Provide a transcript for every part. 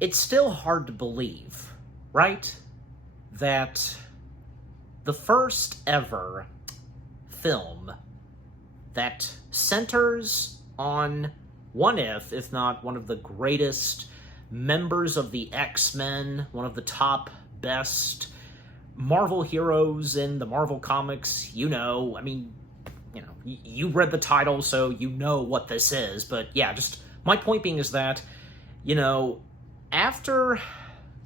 it's still hard to believe, right? That the first ever film that centers on one if not one of the greatest members of the X-Men, one of the top best Marvel heroes in the Marvel comics, you read the title, so you know what this is, but yeah, just my point being is that, after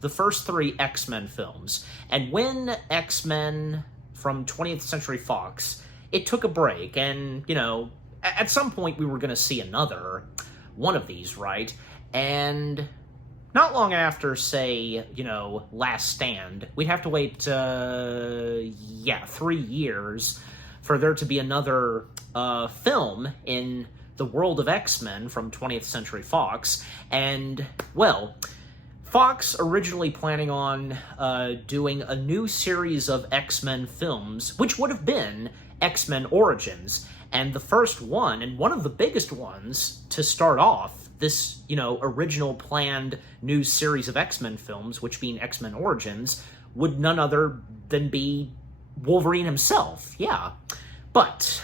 the first three X-Men films, and when X-Men from 20th Century Fox, it took a break, and, at some point we were going to see another one of these, right? And not long after, say, Last Stand, we'd have to wait, 3 years for there to be another film in the world of X-Men from 20th Century Fox. And, well, Fox originally planning on doing a new series of X-Men films, which would have been X-Men Origins. And the first one, and one of the biggest ones to start off this, original planned new series of X-Men films, which being X-Men Origins, would none other than be Wolverine himself, yeah. But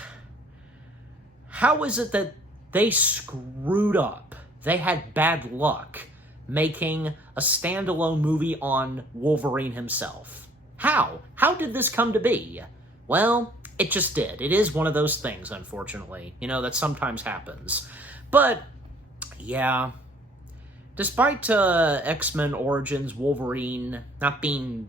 how is it that they screwed up? They had bad luck making a standalone movie on Wolverine himself. How? How did this come to be? Well, it just did. It is one of those things, unfortunately, that sometimes happens. But, yeah, despite X-Men Origins Wolverine not being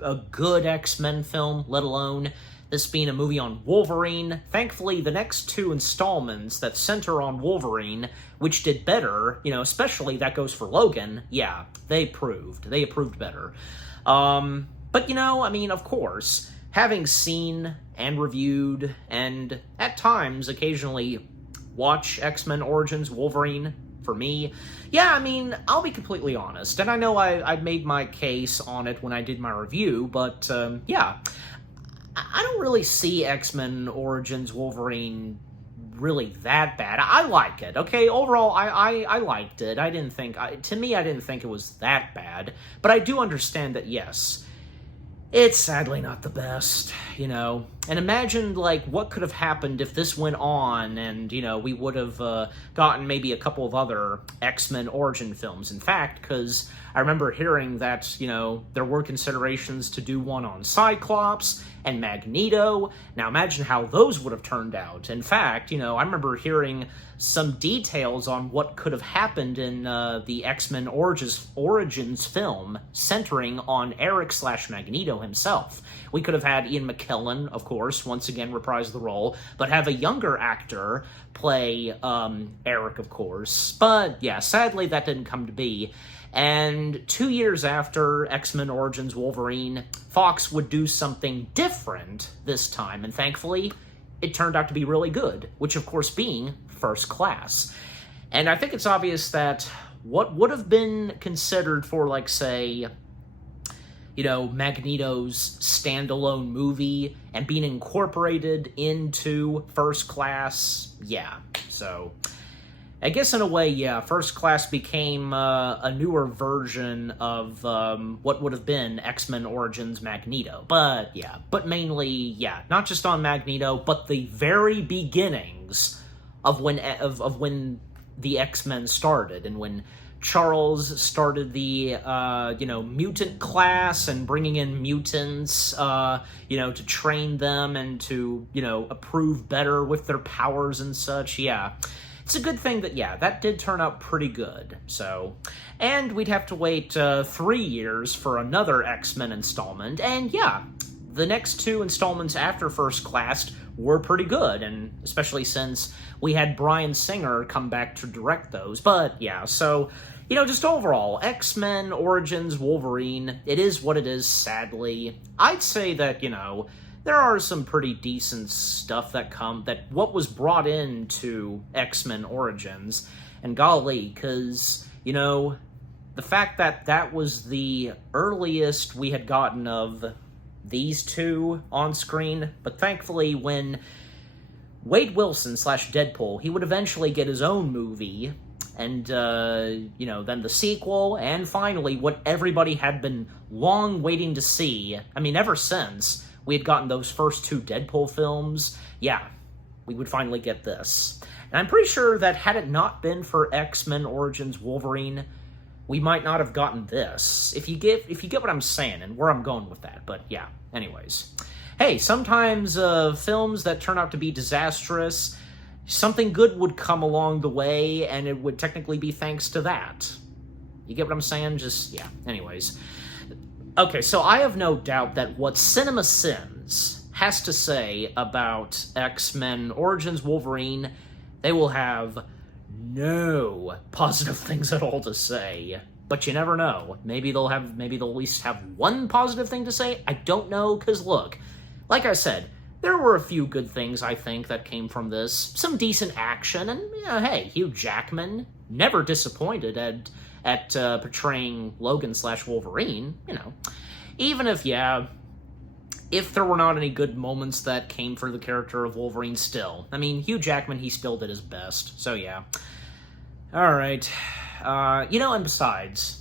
a good X-Men film, let alone this being a movie on Wolverine, thankfully the next two installments that center on Wolverine, which did better, especially that goes for Logan, yeah, they approved better. But, of course, having seen and reviewed and at times occasionally watch X-Men Origins Wolverine, for me, yeah, I'll be completely honest, and I know I made my case on it when I did my review, but, yeah, I don't really see X-Men Origins Wolverine really that bad. I like it, okay? Overall, I liked it. I didn't think it was that bad, but I do understand that, yes, it's sadly not the best, And imagine, what could have happened if this went on and, we would have gotten maybe a couple of other X-Men origin films. In fact, because I remember hearing that, there were considerations to do one on Cyclops and Magneto. Now imagine how those would have turned out. In fact, I remember hearing some details on what could have happened in the X-Men Origins film centering on Eric/Magneto himself. We could have had Ian McKellen, of course, once again reprise the role, but have a younger actor play Eric, of course. But yeah, sadly that didn't come to be. And 2 years after X-Men Origins Wolverine, Fox would do something different this time, and thankfully, it turned out to be really good, which of course being First Class. And I think it's obvious that what would have been considered for, say, Magneto's standalone movie and being incorporated into First Class, yeah, so I guess in a way, yeah, First Class became a newer version of what would have been X-Men Origins Magneto. But mainly, yeah, not just on Magneto, but the very beginnings of when the X-Men started, and when Charles started the, mutant class and bringing in mutants, to train them and to, approve better with their powers and such, yeah. It's a good thing that, yeah, that did turn out pretty good, so. And we'd have to wait 3 years for another X-Men installment, and yeah, the next two installments after First Class were pretty good, and especially since we had Bryan Singer come back to direct those, but yeah, so, just overall, X-Men Origins Wolverine, it is what it is, sadly. I'd say that, there are some pretty decent stuff that what was brought into X-Men Origins, and golly, because, the fact that that was the earliest we had gotten of these two on screen, but thankfully when Wade Wilson / Deadpool, he would eventually get his own movie and, then the sequel, and finally, what everybody had been long waiting to see. I mean, ever since we had gotten those first 2 Deadpool films, yeah, we would finally get this. And I'm pretty sure that had it not been for X-Men Origins Wolverine, we might not have gotten this. If you get what I'm saying and where I'm going with that. But yeah, anyways. Hey, sometimes films that turn out to be disastrous, something good would come along the way, and it would technically be thanks to that. You get what I'm saying? Just, yeah, anyways. Okay, so I have no doubt that what CinemaSins has to say about X-Men Origins Wolverine, they will have no positive things at all to say. But you never know. Maybe they'll at least have one positive thing to say. I don't know, because look, like I said, there were a few good things, I think, that came from this. Some decent action, and, hey, Hugh Jackman, never disappointed at portraying Logan/Wolverine, Even if, if there were not any good moments that came for the character of Wolverine still. I mean, Hugh Jackman, he still did his best, so yeah. Alright. And besides,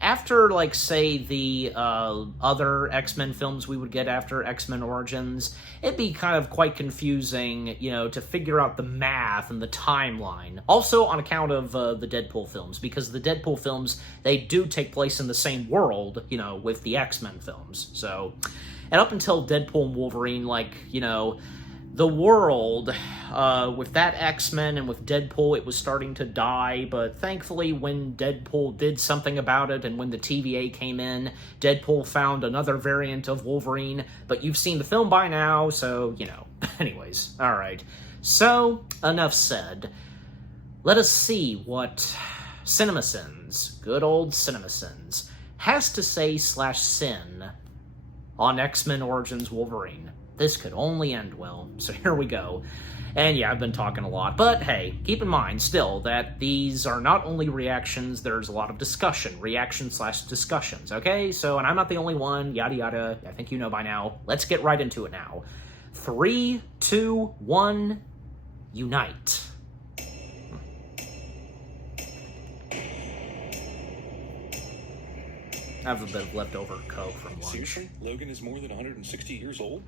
after, say, the other X-Men films we would get after X-Men Origins, it'd be kind of quite confusing, to figure out the math and the timeline. Also on account of the Deadpool films, because the Deadpool films, they do take place in the same world, with the X-Men films. So, and up until Deadpool and Wolverine, the world, with that X-Men and with Deadpool, it was starting to die, but thankfully when Deadpool did something about it, and when the TVA came in, Deadpool found another variant of Wolverine, but you've seen the film by now, so, anyways, alright. So, enough said. Let us see what CinemaSins, good old CinemaSins, has to say/sin on X-Men Origins Wolverine. This could only end well, so here we go. And yeah, I've been talking a lot, but hey, keep in mind still that these are not only reactions, there's a lot of discussion, reaction/discussions, okay? So, and I'm not the only one, yada yada, I think you know by now. Let's get right into it now. 3, 2, 1, unite. I have a bit of leftover Coke from lunch. Seriously? Logan is more than 160 years old?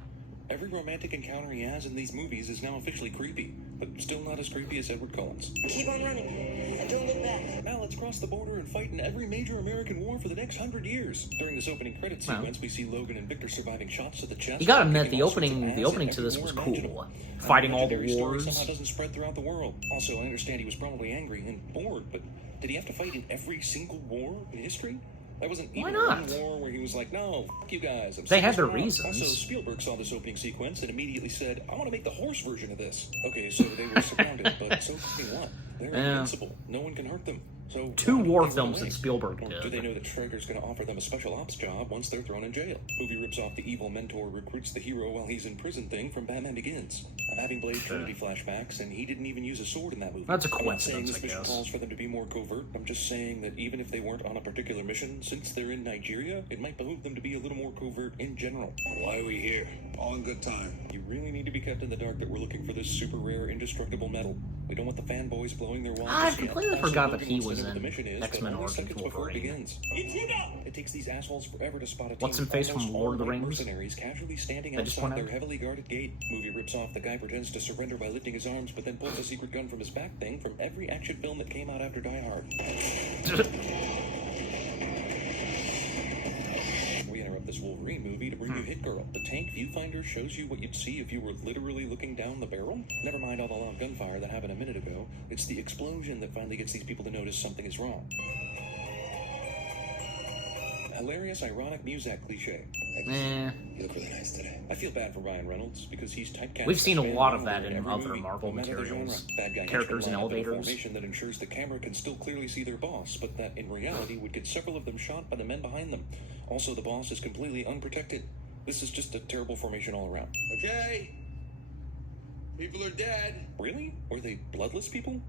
Every romantic encounter he has in these movies is now officially creepy, but still not as creepy as Edward Cullen's. Keep on running, and don't look back. Now let's cross the border and fight in every major American war for the next 100 years. During this opening credit sequence, we see Logan and Victor surviving shots to the chest. You gotta admit, the opening to this was cool. Fighting all the wars. Somehow doesn't spread throughout the world. Also, I understand he was probably angry and bored, but did he have to fight in every single war in history? That wasn't even one war where he was like, no, fuck you guys. They had their reasons. Also, Spielberg saw this opening sequence and immediately said, I want to make the horse version of this. Okay, so they were surrounded, but so fucking what? They're invincible. No one can hurt them. So 2 war films that Spielberg did. did. Do they know that Stryker's going to offer them a special ops job once they're thrown in jail? Movie rips off the evil mentor recruits the hero while he's in prison thing from Batman Begins. I'm having Blade Trinity flashbacks, and he didn't even use a sword in that movie. That's a I'm not saying coincidence, this mission calls for them to be more covert. I'm just saying that even if they weren't on a particular mission, since they're in Nigeria, it might behoove them to be a little more covert in general. Why are we here? All in good time. You really need to be kept in the dark that we're looking for this super rare, indestructible metal. We don't want the fanboys blowing their wad. I completely forgot that he was in X-Men Origins Wolverine. It takes these assholes forever to spot a team What's in face from Lord of the Rings? Mercenaries casually standing outside their heavily guarded gate. Movie rips off the guy pretends to surrender by lifting his arms, but then pulls a secret gun from his back thing from every action film that came out after Die Hard. We interrupt this Wolverine movie to bring you Hit Girl. The tank viewfinder shows you what you'd see if you were literally looking down the barrel. Never mind all the loud gunfire that happened a minute ago. It's the explosion that finally gets these people to notice something is wrong. Hilarious, ironic Muzak cliche. You look really nice today. I feel bad for Ryan Reynolds because he's typecast. We've seen a lot of that in other Marvel materials. Bad guy Characters in elevators. Formation that ensures the camera can still clearly see their boss, but that in reality would get several of them shot by the men behind them. Also, the boss is completely unprotected. This is just a terrible formation all around. Okay. People are dead. Really? Were they bloodless people?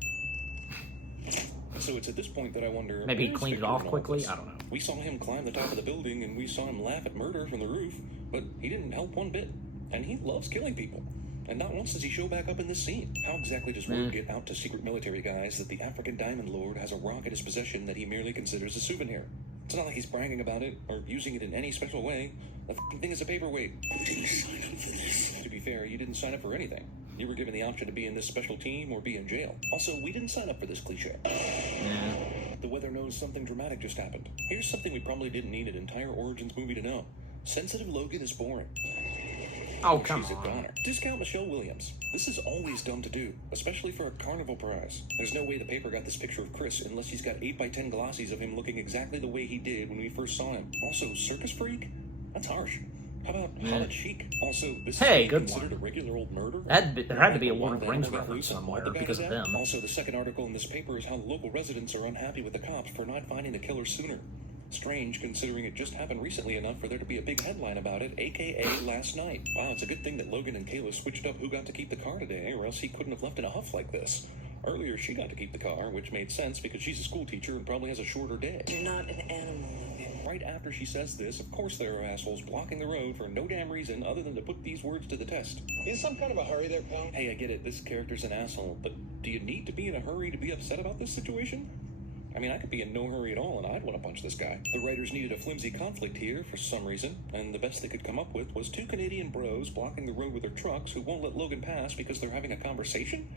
So it's at this point that I wonder... Maybe he cleaned it off quickly? I don't know. We saw him climb the top of the building, and we saw him laugh at murder from the roof, but he didn't help one bit. And he loves killing people. and not once does he show back up in this scene. How exactly does word get out to secret military guys that the African Diamond Lord has a rock in his possession that he merely considers a souvenir? It's not like he's bragging about it or using it in any special way. The thing is a paperweight. You didn't sign up for this. To be fair, you didn't sign up for anything. You were given the option to be in this special team or be in jail. Also, we didn't sign up for this cliche. The weather knows something dramatic just happened. Here's something we probably didn't need an entire Origins movie to know. Sensitive Logan is boring. Oh, come She's a on. goner. Discount Michelle Williams. This is always dumb to do, especially for a carnival prize. There's no way the paper got this picture of Chris unless he's got 8x10 glossies of him looking exactly the way he did when we first saw him. Also, circus freak? That's harsh. How about Holland Chic? Also, this Hey, is good considered one. a regular old murder? There had to be a Lord of the Rings Animal got reference loose and somewhere mauled the guy because to of death? them. Also, the second article in this paper is how local residents are unhappy with the cops for not finding the killer sooner. Strange, considering it just happened recently enough for there to be a big headline about it, aka last night. Wow, it's a good thing that Logan and Kayla switched up who got to keep the car today, or else he couldn't have left in a huff like this. Earlier, she got to keep the car, which made sense because she's a school teacher and probably has a shorter day. You're not an animal, Logan. Right after she says this, of course there are assholes blocking the road for no damn reason other than to put these words to the test. In some kind of a hurry there, pal? Hey, I get it, this character's an asshole, but do you need to be in a hurry to be upset about this situation? I mean, I could be in no hurry at all, and I'd want to punch this guy. The writers needed a flimsy conflict here for some reason, and the best they could come up with was two Canadian bros blocking the road with their trucks who won't let Logan pass because they're having a conversation?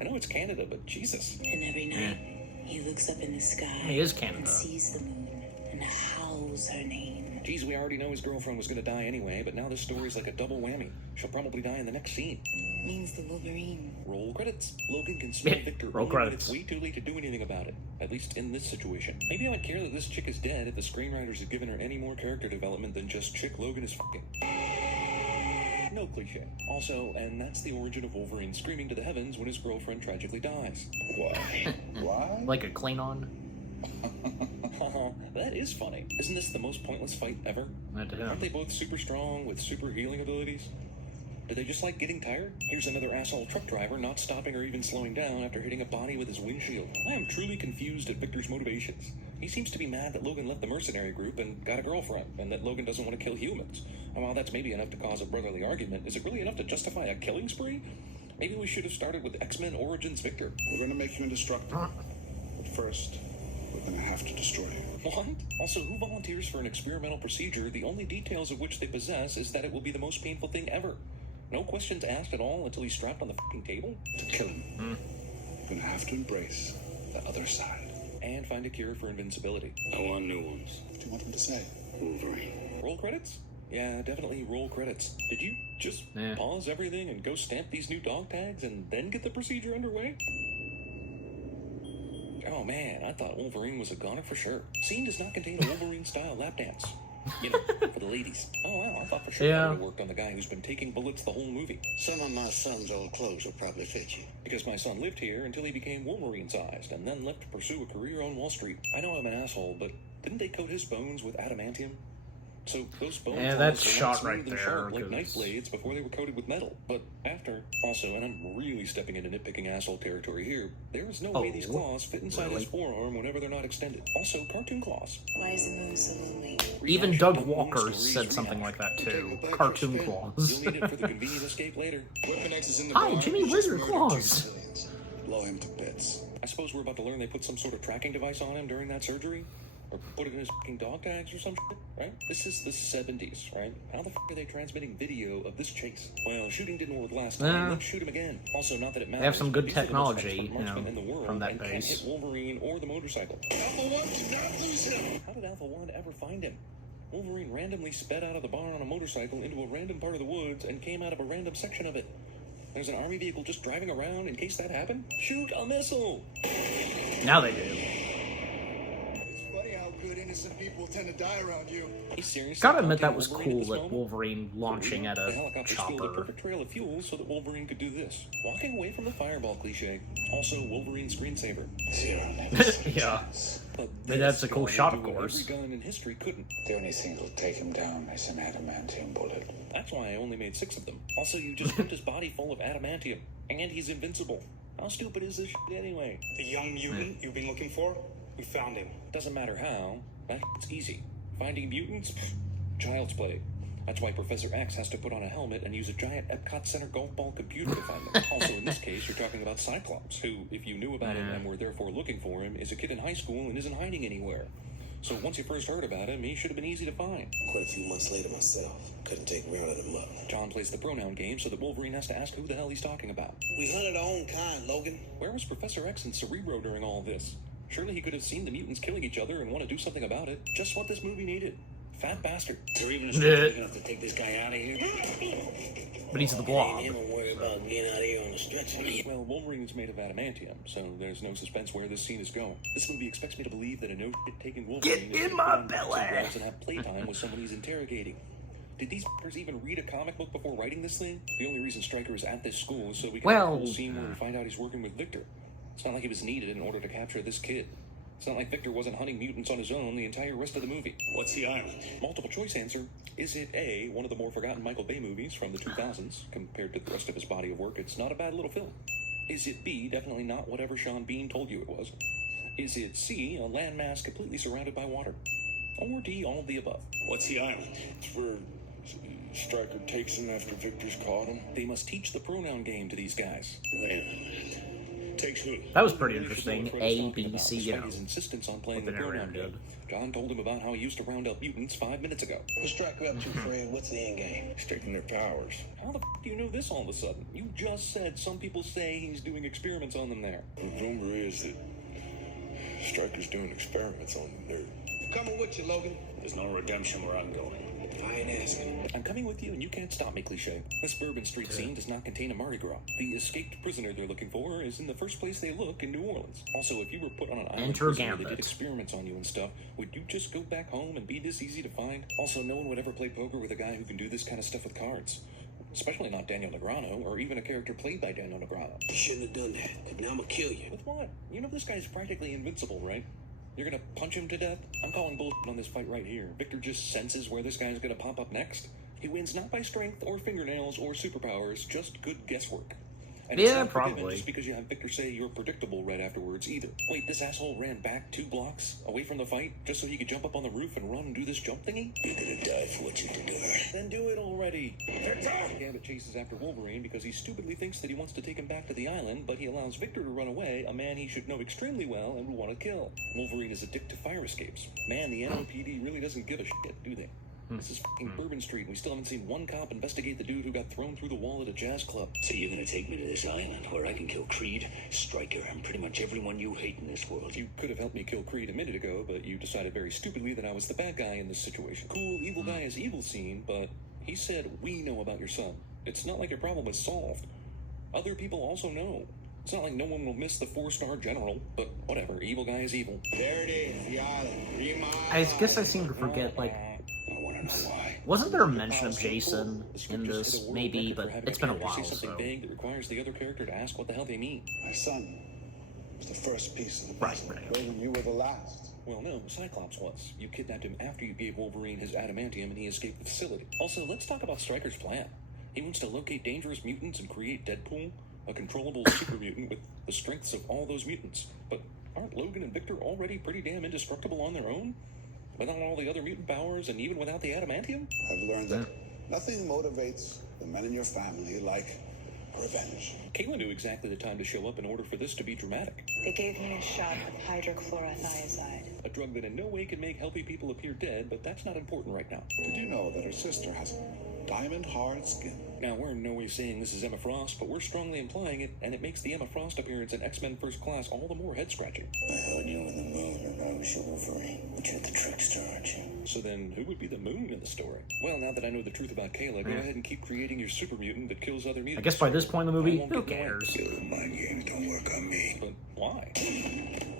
I know it's Canada, but Jesus. And every night, he looks up in the sky He is Canada. and sees the moon and howls her name. Geez, we already know his girlfriend was going to die anyway, but now this story's like a double whammy. She'll probably die in the next scene. Means the Wolverine. Roll credits. Logan can smell Victor Roll only when credits. it's way too late to do anything about it. At least in this situation. Maybe I would care that this chick is dead if the screenwriters had given her any more character development than just chick Logan is fucking. No cliche. Also, and that's the origin of Wolverine screaming to the heavens when his girlfriend tragically dies. Why? Why? Like a Klingon? Haha, that is funny. Isn't this the most pointless fight ever? Aren't they both super strong with super healing abilities? Do they just like getting tired? Here's another asshole truck driver not stopping or even slowing down after hitting a body with his windshield. I am truly confused at Victor's motivations. He seems to be mad that Logan left the mercenary group and got a girlfriend, and that Logan doesn't want to kill humans. And while that's maybe enough to cause a brotherly argument, is it really enough to justify a killing spree? Maybe we should have started with X-Men Origins Victor. We're gonna make you indestructible. But first, we're gonna have to destroy you. What? Also, who volunteers for an experimental procedure, the only details of which they possess is that it will be the most painful thing ever? No questions asked at all until he's strapped on the fucking table? To kill him, we're gonna have to embrace the other side. And find a cure for invincibility. I want new ones. What do you want him to say? Wolverine. Roll credits? Yeah, definitely roll credits. Did you just pause everything and go stamp these new dog tags and then get the procedure underway? Oh man, I thought Wolverine was a goner for sure. Scene does not contain a Wolverine-style lap dance. You know, for the ladies. Oh wow, I thought for sure that would have worked on the guy who's been taking bullets the whole movie. Some of my son's old clothes will probably fit you. Because my son lived here until he became Wolverine-sized and then left to pursue a career on Wall Street. I know I'm an asshole, but didn't they coat his bones with adamantium? So those bones that's were shot smooth right and there, sharp like 'cause- knife blades before they were coated with metal. But after, also, and I'm really stepping into nitpicking asshole territory here, there is no way these claws fit inside his forearm whenever they're not extended. Also, cartoon claws. Why is the moon so lonely? Even Rehash Doug dumb moon Walker stories said something rehash. like that too. Take it back Cartoon for a spin. claws. You'll need it for the convenient escape later. Weapon X is in the Hi, barn. Jimmy, You where's just your murdered two claws? civilians. Blow him to bits. I suppose we're about to learn they put some sort of tracking device on him during that surgery? Or put it in his fucking dog tags or some shit, right? This is the 70s, right? How the fuck are they transmitting video of this chase? Well, shooting didn't work last time, let's shoot him again. Also, not that it matters. have some good these are the most technology, expert you marksmen know, in the world from that and base. can't hit Wolverine or the motorcycle. Alpha 1 did not lose him. How did Alpha 1 ever find him? Wolverine randomly sped out of the barn on a motorcycle into a random part of the woods and came out of a random section of it. There's an army vehicle just driving around in case that happened? Shoot a missile! Now they do. It's funny how good innocent people tend to die around you. He's seriously Gotta admit talking that was Wolverine at cool this that moment? Wolverine launching at The a helicopter spilled a chopper. perfect trail of fuel so that Wolverine could do this. Walking away from the fireball cliche. Also, Wolverine's screensaver. Zero never stood a Yeah. chance. But But that's this a cool gun shot, will of do what course. Every gun in history couldn't. The only thing that'll take him down is an adamantium bullet. That's why I only made 6 of them. Also, you just put his body full of adamantium. And he's invincible. How stupid is this shit anyway? The young mutant you've been looking for? We found him. Doesn't matter how. That's easy. Finding mutants? Pfft, child's play. That's why Professor X has to put on a helmet and use a giant Epcot Center golf ball computer to find them. Also, in this case, you're talking about Cyclops, who, if you knew about him and were therefore looking for him, is a kid in high school and isn't hiding anywhere. So once you first heard about him, he should have been easy to find. Quite a few months later myself. Couldn't take rounding him up. John plays the pronoun game so that Wolverine has to ask who the hell he's talking about. We hunted our own kind, Logan. Where was Professor X and Cerebro during all this? Surely he could have seen the mutants killing each other and want to do something about it. Just what this movie needed. Fat bastard. They're even big enough to take this guy out of here. But he's the Blob. Ain't him worried about getting out of here on a stretcher. Well, Wolverine is made of adamantium, so there's no suspense where this scene is going. This movie expects me to believe that a no-shit-taking Wolverine Get is in my going to belly! and have playtime with someone he's interrogating. Did these f***ers even read a comic book before writing this thing? The only reason Stryker is at this school is so we can have a cool scene where we find out he's working with Victor. It's not like he was needed in order to capture this kid. It's not like Victor wasn't hunting mutants on his own the entire rest of the movie. What's the island? Multiple choice answer. Is it A, one of the more forgotten Michael Bay movies from the 2000s? Compared to the rest of his body of work, it's not a bad little film. Is it B, definitely not whatever Sean Bean told you it was? Is it C, a landmass completely surrounded by water? Or D, all of the above? What's the island? It's where Stryker takes him after Victor's caught him. They must teach the pronoun game to these guys. Wait a minute. Takes who? That was pretty interesting. A, B, C, Despite yeah. his insistence on playing What the the pronoun narrator game. John told him about how he used to round up mutants 5 minutes ago. What's Stryker up to, Fred? What's the end game? Restricting their powers. How the f*** do you know this all of a sudden? You just said some people say he's doing experiments on them there. The rumor is that Stryker's doing experiments on the nerd. Coming with you, Logan. There's no redemption where I'm going. I ain't asking. I'm coming with you and you can't stop me, cliche. This Bourbon Street scene does not contain a Mardi Gras. The escaped prisoner they're looking for is in the first place they look in New Orleans. Also, if you were put on an island Enter prisoner that Gambit. did experiments on you and stuff, would you just go back home and be this easy to find? Also, no one would ever play poker with a guy who can do this kind of stuff with cards. Especially not Daniel Negreanu, or even a character played by Daniel Negreanu. You shouldn't have done that, because now I'm going to kill you. With what? You know this guy's practically invincible, right? You're gonna punch him to death? I'm calling bullshit on this fight right here. Victor just senses where this guy's gonna pop up next. He wins not by strength or fingernails or superpowers, just good guesswork. And it's Yeah, not forgiven probably. just because you have Victor say you're predictable right afterwards either. Wait, this asshole ran back 2 blocks away from the fight just so he could jump up on the roof and run and do this jump thingy? You're going to die for what you did to her. Then do it already. Gambit chases after Wolverine because he stupidly thinks that he wants to take him back to the island, but he allows Victor to run away, a man he should know extremely well and would want to kill. Wolverine is addicted to fire escapes. Man, the NOPD really doesn't give a shit, do they? This is f***ing Bourbon Street, and we still haven't seen one cop investigate the dude who got thrown through the wall at a jazz club. So you're going to take me to this island where I can kill Creed, Stryker, and pretty much everyone you hate in this world. You could have helped me kill Creed a minute ago, but you decided very stupidly that I was the bad guy in this situation. Cool, evil guy is evil scene, but he said we know about your son. It's not like your problem is solved. Other people also know. It's not like no one will miss the 4-star general, but whatever, evil guy is evil. There it is, the island. 3 miles. I guess I seem to forget, like, I want to know why. wasn't there a mention of Jason in this? Maybe, but it's been a while, Say something so. vague that requires the other character to ask what the hell they mean. My son was the first piece of the Right, puzzle. right. Logan, you were the last. Well, no, Cyclops was. You kidnapped him after you gave Wolverine his adamantium and he escaped the facility. Also, let's talk about Stryker's plan. He wants to locate dangerous mutants and create Deadpool, a controllable super mutant with the strengths of all those mutants. But aren't Logan and Victor already pretty damn indestructible on their own? Without all the other mutant powers and even without the adamantium? I've learned that nothing motivates the men in your family like revenge. Kayla knew exactly the time to show up in order for this to be dramatic. They gave me a shot of hydrochlorothiazide. A drug that in no way can make healthy people appear dead, but that's not important right now. Did you know that her sister has diamond-hard skin? Now, we're in no way saying this is Emma Frost, but we're strongly implying it, and it makes the Emma Frost appearance in X-Men First Class all the more head-scratching. I heard you were the moon and I was your Wolverine. But you're the trickster, aren't you? So then, who would be the moon in the story? Well, now that I know the truth about Kayla, go ahead and keep creating your super mutant that kills other mutants. I guess by this point in the movie, I won't who get in the way. cares? Your mind games don't work on me. But why?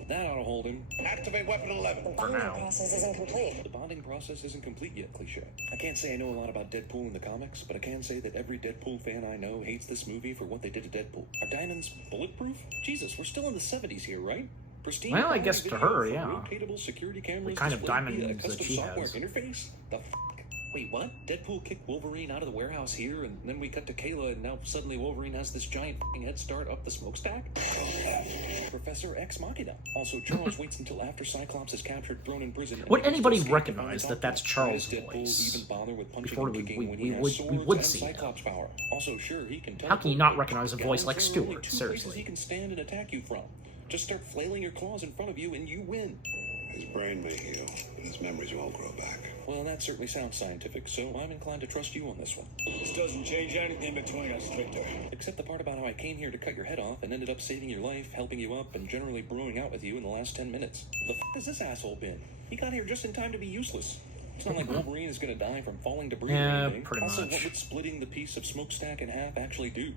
That ought to hold him. Activate weapon 11. The bonding process isn't complete. The bonding process isn't complete yet, cliche. I can't say I know a lot about Deadpool in the comics, but I can say that every Deadpool fan I know hates this movie for what they did to Deadpool. Are diamonds bulletproof? Jesus, we're still in the 70s here, right? Pristine Well, I quality guess to video her, from yeah. Rotatable security cameras What kind of displayed via a diamonds that custom she software has? interface? The f***? Wait, what? Deadpool kicked Wolverine out of the warehouse here, and then we cut to Kayla, and now suddenly Wolverine has this giant f***ing head start up the smokestack? Professor Ex Machina. Also, Charles waits until after Cyclops is captured, thrown in prison. Would anybody recognize that that's Charles' Deadpool voice? even bother with punching Before and we kicking when he has would swords see and Cyclops power? Also, sure, he can How can you not recognize a Gallons, voice like there are only Stewart? two places Seriously. he can stand and attack you from. Just start flailing your claws in front of you and you win. His brain may heal, but his memories won't grow back. Well, that certainly sounds scientific, so I'm inclined to trust you on this one. This doesn't change anything between us, Victor. Except the part about how I came here to cut your head off and ended up saving your life, helping you up, and generally brewing out with you in the last 10 minutes. The f*** has this asshole been? He got here just in time to be useless. It's not like Wolverine is going to die from falling debris or Yeah, anything. pretty Also, much. what would splitting the piece of smokestack in half actually do?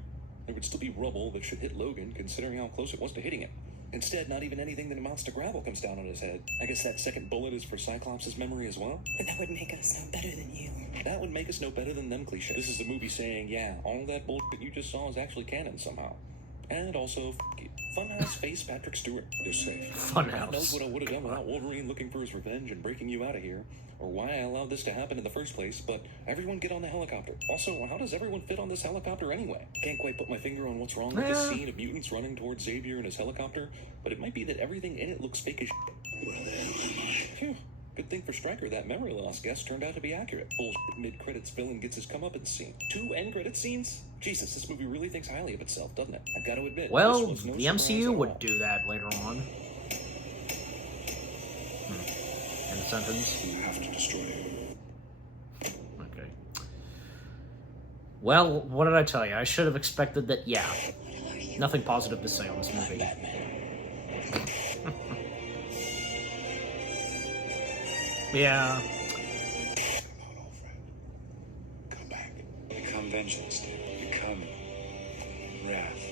There would still be rubble that should hit Logan, considering how close it was to hitting him. Instead, not even anything that amounts to gravel comes down on his head. I guess that second bullet is for Cyclops' memory as well? But that would make us no better than you. That would make us no better than them cliches. This is the movie saying, yeah, all that bullshit you just saw is actually canon somehow. And also, f*** you. Funhouse face Patrick Stewart. You're safe. God knows Funhouse. what I would have done without Wolverine looking for his revenge and breaking you out of here, or why I allowed this to happen in the first place, but everyone get on the helicopter. Also, how does everyone fit on this helicopter anyway? Can't quite put my finger on what's wrong with this scene of mutants running towards Xavier in his helicopter, but it might be that everything in it looks fake as shit. Where the hell am I? Phew. Good thing for Stryker, that memory loss guess turned out to be accurate. Bullshit mid-credits villain gets his comeuppance scene. 2 end-credit scenes? Jesus, this movie really thinks highly of itself, doesn't it? I gotta admit, Well, this was no the surprise MCU at would all. do that later on. End sentence. We have to destroy you. Okay. Well, what did I tell you? I should have expected that, yeah. Nothing positive to say on this movie. Yeah. Come on, old friend. Come back. Become vengeance, dude. Become wrath.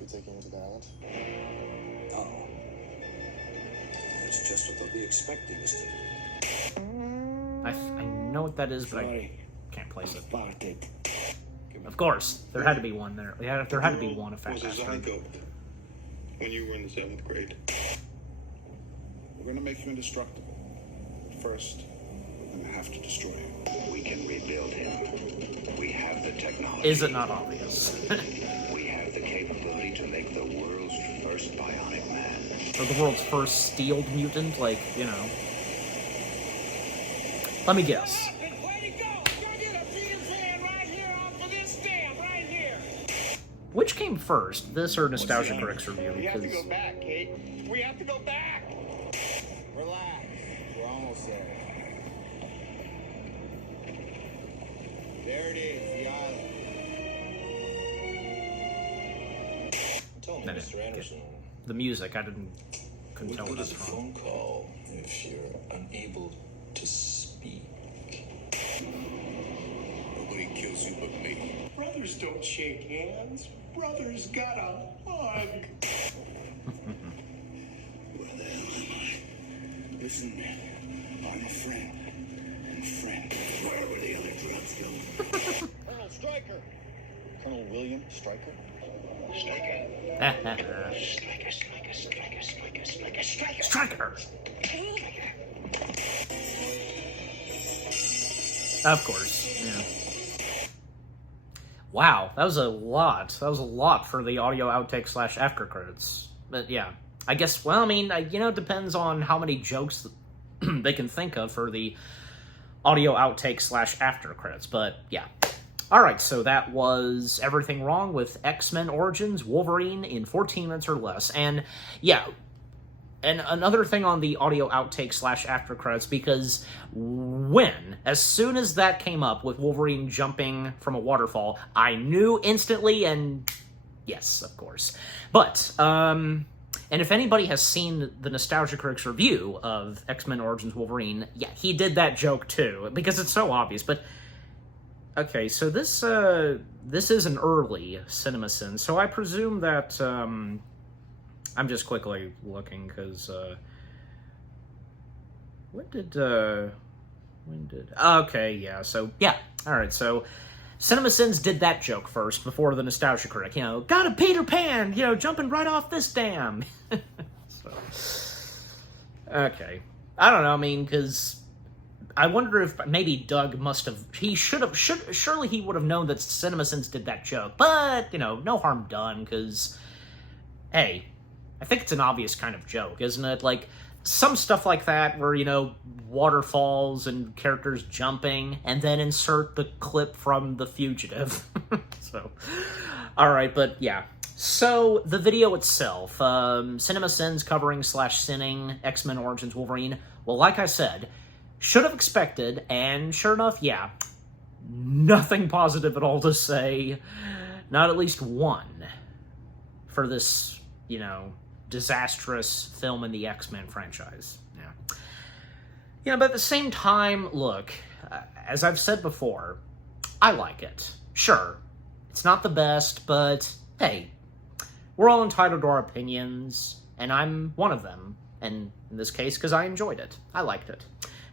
We taking him to the island? Oh. That's just what they'll be expecting us to do. I know what that is, but I Sorry can't place it. about it. Of course, there had to be one there. Yeah, there had to be one effect. Was a zygote when you were in the 7th grade. We're gonna make you indestructible. But first, we're gonna have to destroy you. We can rebuild him. We have the technology. Is it not obvious? We have the capability to make the world's first bionic man. Or the world's first steeled mutant, like, you know. Let me guess. Which came first, this or Nostalgia Bricks review? We have to Because go back, Kate. We have to go back. Relax. We're almost there. There it is, the island. Tell me, No, no, Mr. okay. Anderson, the music, couldn't what tell good what is a that's from. phone call if you're unable to speak? Nobody kills you but me. Brothers don't shake hands. Brothers gotta hug. Where the hell am I? Listen, I'm a friend. And a friend. Where were the other drugs go? Colonel Stryker. Colonel William Stryker. Striker. Striker! Of course, yeah. Wow, that was a lot. That was a lot for the audio outtake / after credits. But yeah, I guess, well, I mean, it depends on how many jokes they can think of for the audio outtake / after credits, but yeah. Alright, so that was Everything Wrong with X-Men Origins Wolverine in 14 minutes or less. And yeah, and another thing on the audio outtake / after credits, because as soon as that came up with Wolverine jumping from a waterfall, I knew instantly, and yes, of course. But, and if anybody has seen the Nostalgia Critics review of X-Men Origins Wolverine, yeah, he did that joke too, because it's so obvious, but okay, so this is an early CinemaSin, so I presume that, I'm just quickly looking, because, okay, yeah, so, yeah, alright, so, CinemaSins did that joke first, before the Nostalgia Critic, got a Peter Pan, jumping right off this dam, so, okay, I don't know, I mean, because I wonder if maybe Doug must have, surely he would have known that CinemaSins did that joke, but, no harm done, because, hey, I think it's an obvious kind of joke, isn't it? Like, some stuff like that where, waterfalls and characters jumping, and then insert the clip from The Fugitive. So, alright, but yeah. So, the video itself, CinemaSins covering / sinning X-Men Origins Wolverine, well, like I said, should have expected, and sure enough, yeah, nothing positive at all to say, not at least one, for this, disastrous film in the X-Men franchise. Yeah. But at the same time, look, as I've said before, I like it. Sure, it's not the best, but hey, we're all entitled to our opinions, and I'm one of them, and in this case, because I enjoyed it. I liked it.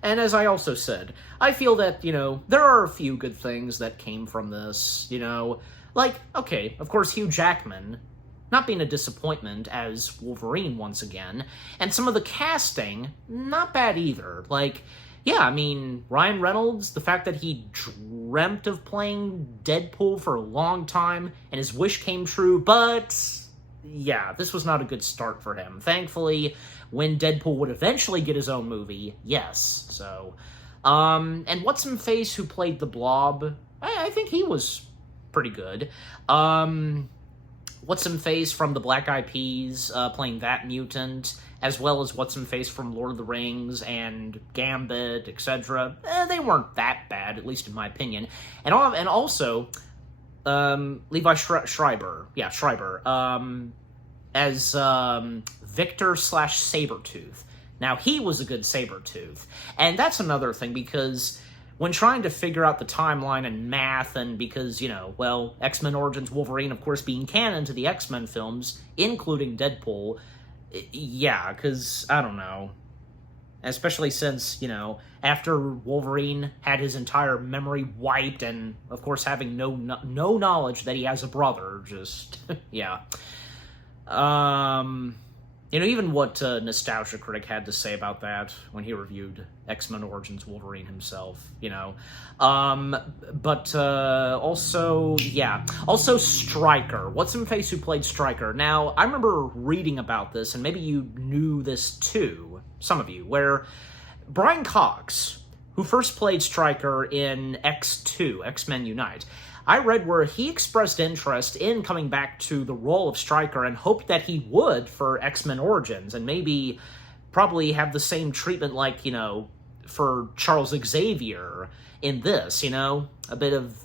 And as I also said, I feel that, there are a few good things that came from this, like, okay, of course, Hugh Jackman not being a disappointment as Wolverine once again, and some of the casting, not bad either. Like, yeah, I mean, Ryan Reynolds, the fact that he dreamt of playing Deadpool for a long time, and his wish came true, but yeah, this was not a good start for him. Thankfully, when Deadpool would eventually get his own movie, yes, so. And What's-Him-Face, who played the Blob, I think he was pretty good. What's-Him-Face from the Black Eyed Peas, playing that mutant, as well as What's-Him-Face from Lord of the Rings and Gambit, etc. They weren't that bad, at least in my opinion. And also, Levi Schreiber, as Victor / Sabretooth. Now, he was a good Sabretooth. And that's another thing, because when trying to figure out the timeline and math, and because, X-Men Origins Wolverine, of course, being canon to the X-Men films, including Deadpool, yeah, because, I don't know. Especially since, after Wolverine had his entire memory wiped, and, of course, having no knowledge that he has a brother, just, yeah. Even what Nostalgia Critic had to say about that when he reviewed X-Men Origins Wolverine himself, But also, yeah. Also, Stryker. What's-Him-Face who played Stryker. Now, I remember reading about this, and maybe you knew this too, some of you, where Brian Cox, who first played Stryker in X2, X-Men Unite, I read where he expressed interest in coming back to the role of Stryker and hoped that he would for X-Men Origins, and maybe probably have the same treatment like, for Charles Xavier in this, a bit of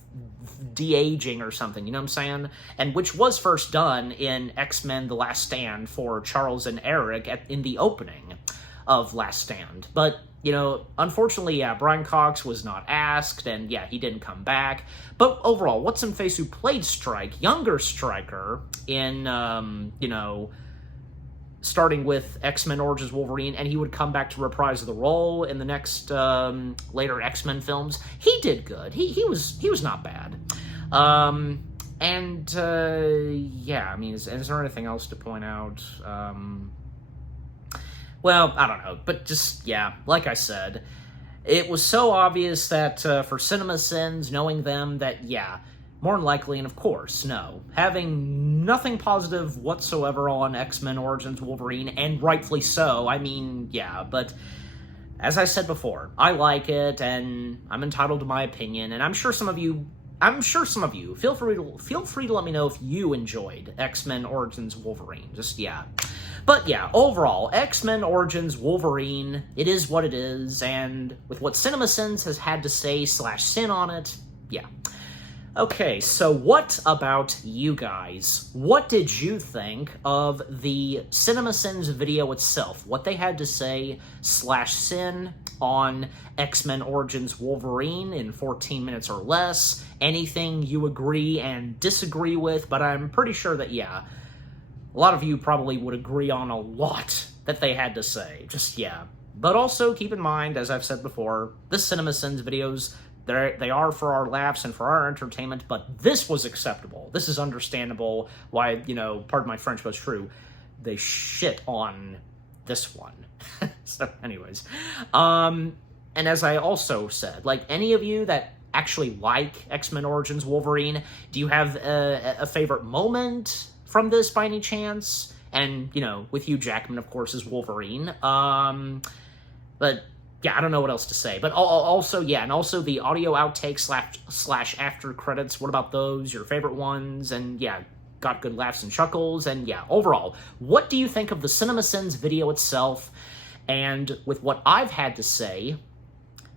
de-aging or something, you know what I'm saying? And which was first done in X-Men The Last Stand for Charles and Eric in the opening of Last Stand. But, unfortunately, yeah, Brian Cox was not asked, and yeah, he didn't come back. But overall, What's-Him-Face who played younger Stryker in, starting with X-Men Origins Wolverine, and he would come back to reprise the role in the next, later X-Men films. He did good. He was not bad. Yeah, I mean, is there anything else to point out? Well, I don't know, but just, yeah, like I said, it was so obvious that for CinemaSins, knowing them, that, yeah, more than likely, and of course, no, having nothing positive whatsoever on X-Men Origins Wolverine, and rightfully so, I mean, yeah, but as I said before, I like it, and I'm entitled to my opinion, and I'm sure some of you, feel free to let me know if you enjoyed X-Men Origins Wolverine, just, yeah. But yeah, overall, X-Men Origins Wolverine, it is what it is, and with what CinemaSins has had to say / sin on it, yeah. Okay, so what about you guys? What did you think of the CinemaSins video itself? What they had to say / sin on X-Men Origins Wolverine in 14 minutes or less? Anything you agree and disagree with? But I'm pretty sure that, yeah, a lot of you probably would agree on a lot that they had to say. Just, yeah. But also, keep in mind, as I've said before, the CinemaSins videos, they are for our laughs and for our entertainment, but this was acceptable. This is understandable why, pardon my French, but it's true, they shit on this one. So, anyways. And as I also said, like, any of you that actually like X-Men Origins Wolverine, do you have a favorite moment from this by any chance? And, you know, with Hugh Jackman, of course, is Wolverine. But yeah, I don't know what else to say. But also, yeah, and also the audio outtakes slash after credits. What about those? Your favorite ones? And yeah, got good laughs and chuckles. And yeah, overall, what do you think of the CinemaSins video itself? And with what I've had to say,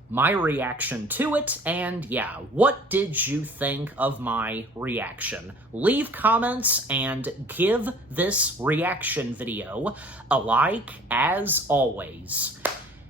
my reaction to it, and yeah, what did you think of my reaction? Leave comments and give this reaction video a like, as always.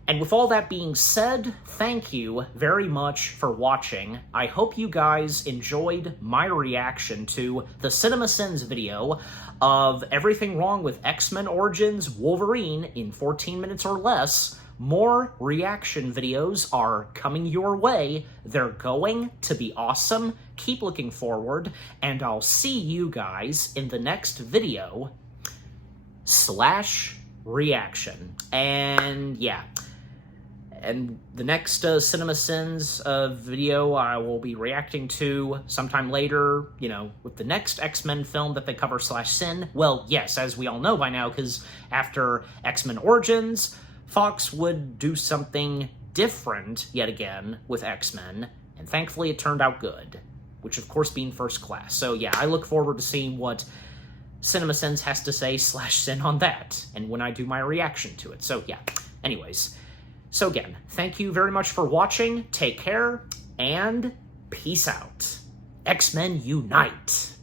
And with all that being said, thank you very much for watching. I hope you guys enjoyed my reaction to the CinemaSins video of everything wrong with X-Men Origins Wolverine in 14 minutes or less. More reaction videos are coming your way. They're going to be awesome. Keep looking forward, and I'll see you guys in the next video / reaction. And yeah. And the next CinemaSins video I will be reacting to sometime later, you know, with the next X-Men film that they cover / sin. Well, yes, as we all know by now, because after X-Men Origins, Fox would do something different yet again with X-Men, and thankfully it turned out good, which of course being First Class. So yeah, I look forward to seeing what CinemaSins has to say / sin on that, and when I do my reaction to it. So yeah, anyways. So again, thank you very much for watching, take care, and peace out. X-Men Unite!